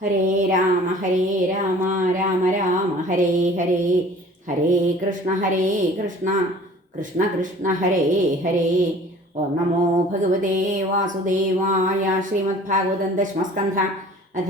ഹരേ രാമ ഹരേ രാമ രാമ രാമ ഹരേ ഹരേ ഹരേ കൃഷ്ണ ഹരേ കൃഷ്ണ കൃഷ്ണ കൃഷ്ണ ഹരേ ഹരേ. ഓം നമോ ഭഗവതേ വാസുദേവായ ശ്രീമദ്ഭാഗവതം ദശമസ്കന്ധ അഥ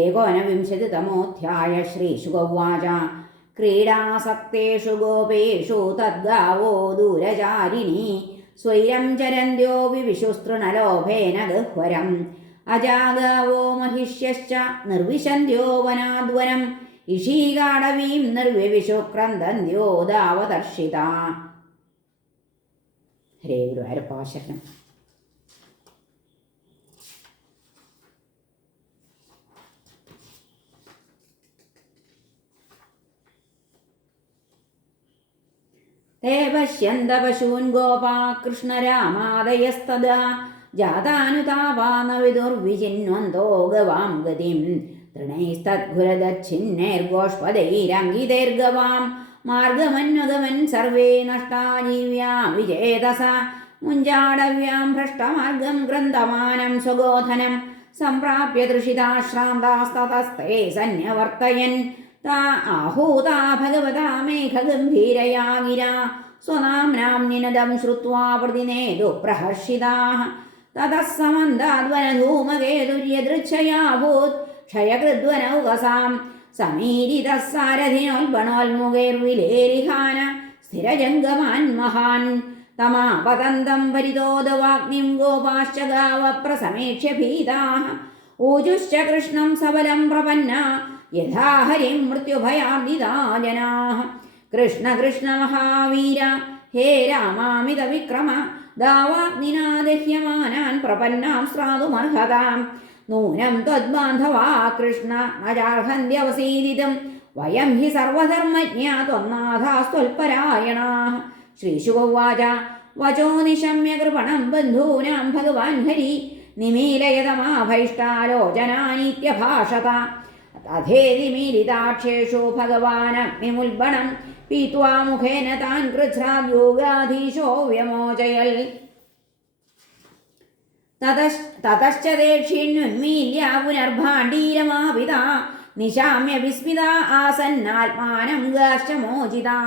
ഏകോനവിംശതിതമോऽധ്യായ ശ്രീശുഗവാച ക്രീഡാസക്തേഷു ഗോപേഷു തദ്ഗാവോ ദൂരചാരിണി. സ്വൈരം ചരന്ത്യോ വിവിശുസ്തൃണലോഭേന ഗഹ്വരം. അജാഗാവോ മഹിഷ്യശ്ച നിർവിശന്ത്യോ വനാദ്വനം ഇഷീകാടവീം നിർവിവിശു ക്രന്ദന്ത്യോ ദാവതർഷിത ഹരേ ഗുരുവായൂരപ്പാശരണം ते पश्यन्त पशून् गोपा कृष्णरामादयस्तदा जातानुतापा न विदुर्विचिन्वन्तो गवां गतिं तृणैस्तद्घुरदच्छिन्नैर्गोष्पदैरङ्गितैर्गवां मार्गमन्वगमन् सर्वे नष्टा जीव्या विजेतसा मुञ्जाडव्यां भ्रष्टमार्गं ग्रन्थमानं स्वगोधनं सम्प्राप्य तृषिताश्रान्तास्ततस्ते सन्न्यवर्तयन् ता आहूता भगवता मेघगम्भीरया गिरा स्वनाम्नां निनदं श्रुत्वा प्रतिनेदु प्रहर्षिताः ततः समन्दाद्वनधूमकेतुर्यदृच्छयाभूत् क्षयकृद्वनौकसां समीरितः सारथिनोल्बणोल्मुगैर्विलेरिहान स्थिरजङ्गमान् महान् तमापतन्तं परितोदवाग्निं गोपाश्च गावप्रसमेक्ष्य भीताः ऊजुश्च कृष्णं सबलं प्रपन्ना यथा हरिं मृत्युभयान्विता जनाः कृष्ण कृष्ण महावीर हे रामामितविक्रम ദാവാഗ്നിനാദഹ്യമാനാൻ പ്രപന്നാം ശ്രാതുമർഹതാം നൂനം ത്വദ്ബാന്ധവാ കൃഷ്ണ നജാർഹന്ത്യവസീലിതം വയം ഹി സർവധർമ്മജ്ഞാ ത്വന്നാഥാസ്ത്വൽപരായണാ ശ്രീശുഭവാച വചോ നിശമ്യ കൃപണം ബന്ധൂനാം ഭഗവാൻ ഹരി. നിമീലയതമാഭൈഷ്ടാലോചനാനീത്യഭാഷത തഥേതി മീലിതാക്ഷേഷോ ഭഗവാനഗ്നിമുൽബണം പീത്വാ മുഖേന താൻ കൃച്ഛ്രാദ് യോഗാധീശോ വ്യമോചയൽ. തതശ്ച ദേക്ഷിന്നുന്മീല്യ പുനർഭാണ്ഡീരമാപിത നിശാമ്യ വിസ്മിത ആസന്നാത്മാനം ഗാശ്ചമോചിതാ.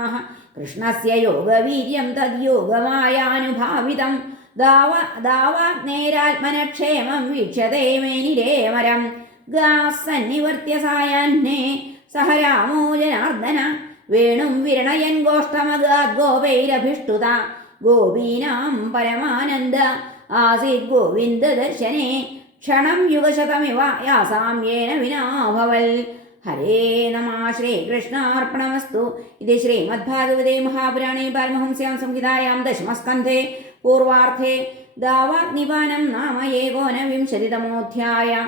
കൃഷ്ണസ്യ യോഗവീര്യം തദ്യോഗമായാനുഭാവിതം ദാവ ദാവാഗ്നേരാത്മനക്ഷേമം വീക്ഷതേ മേനിരേമരം ഗാസന്നിവർത്തിയ സായാഹ്നേ സഹ രാമോ ജനാർദ്ദന. വേണും വിരണയൻ ഗോഷ്ടമഗാദ്ഗോപൈരഭിഷ്ടുത ഗോപീനാം പരമാനന്ദ. ആസീ ഗോവിന്ദ ദർശനേ. ക്ഷണം യുഗശതമിവ യാസാം യേന വിനാഭവൽ. ഹരേ നമ ശ്രീകൃഷ്ണാർപ്പണമസ്തു ഇത് ശ്രീമദ്ഭാഗവതേ മഹാപുരാണേ പരമഹംസ്യാം സംഹിതായാം ദശമസ്കന്ധേ. പൂർവാർത്ഥേ ദാവാഗ്നിപാനം നാമ ഏകോനവിംശതിതമോധ്യായ.